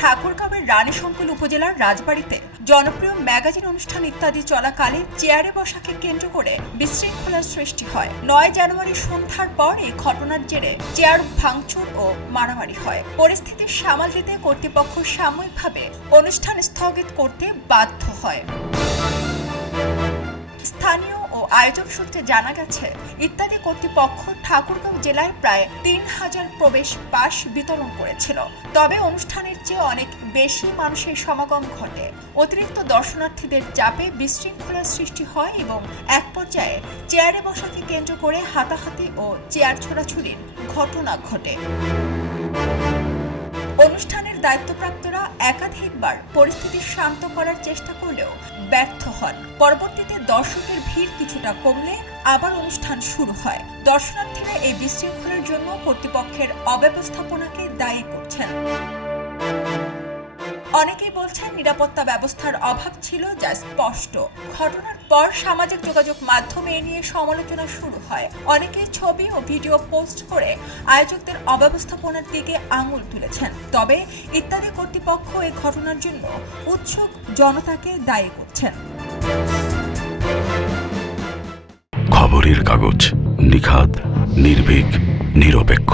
ঠাকুরগাঁওয়ের রানীশঙ্কুল উপজেলার রাজবাড়িতে জনপ্রিয় ম্যাগাজিন অনুষ্ঠান ইত্যাদি চলাকালে চেয়ারে বসাকে কেন্দ্র করে বিশৃঙ্খলার সৃষ্টি হয়। নয় জানুয়ারি সন্ধ্যার পর এই ঘটনার জেরে চেয়ার ভাঙচুর ও মারামারি হয়। পরিস্থিতি সামাল দিতে কর্তৃপক্ষ সাময়িকভাবে অনুষ্ঠান স্থগিত করতে বাধ্য হয়। স্থানীয় ও আয়োজক সূত্রে জানা গেছে, ইত্যাদি কর্তৃপক্ষ ঠাকুরগাঁও জেলায় প্রায় তিন হাজার প্রবেশ পাস বিতরণ করেছিল। তবে অনুষ্ঠানের চেয়ে অনেক বেশি মানুষের সমাগম ঘটে। অতিরিক্ত দর্শনার্থীদের চাপে বিশৃঙ্খলার সৃষ্টি হয় এবং এক পর্যায়ে চেয়ারে বসাকে কেন্দ্র করে হাতাহাতি ও চেয়ার ছোড়াছুড়ির ঘটনা ঘটে। অনুষ্ঠানের দায়িত্বপ্রাপ্তরা একাধিকবার পরিস্থিতি শান্ত করার চেষ্টা করলেও ব্যর্থ হন। পরবর্তীতে দর্শকের ভিড় কিছুটা কমলে আবার অনুষ্ঠান শুরু হয়। দর্শনার্থীরা এই বিশৃঙ্খলার জন্য কর্তৃপক্ষের অব্যবস্থাপনাকে দায়ী করছেন। অনেকেই বলছেন নিরাপত্তা ব্যবস্থার অভাব ছিল, যা স্পষ্ট। ঘটনার পর সামাজিক যোগাযোগ মাধ্যমে এ নিয়ে সমালোচনা শুরু হয়। অনেকে ছবি ও ভিডিও পোস্ট করে আয়োজকদের অব্যবস্থাপনার দিকে আঙুল তুলেছেন। তবে ইত্যাদি কর্তৃপক্ষ এই ঘটনার জন্য উৎসুক জনতাকে দায়ী করছেন। খবরের কাগজ নিখাদ, নির্ভীক, নিরপেক্ষ।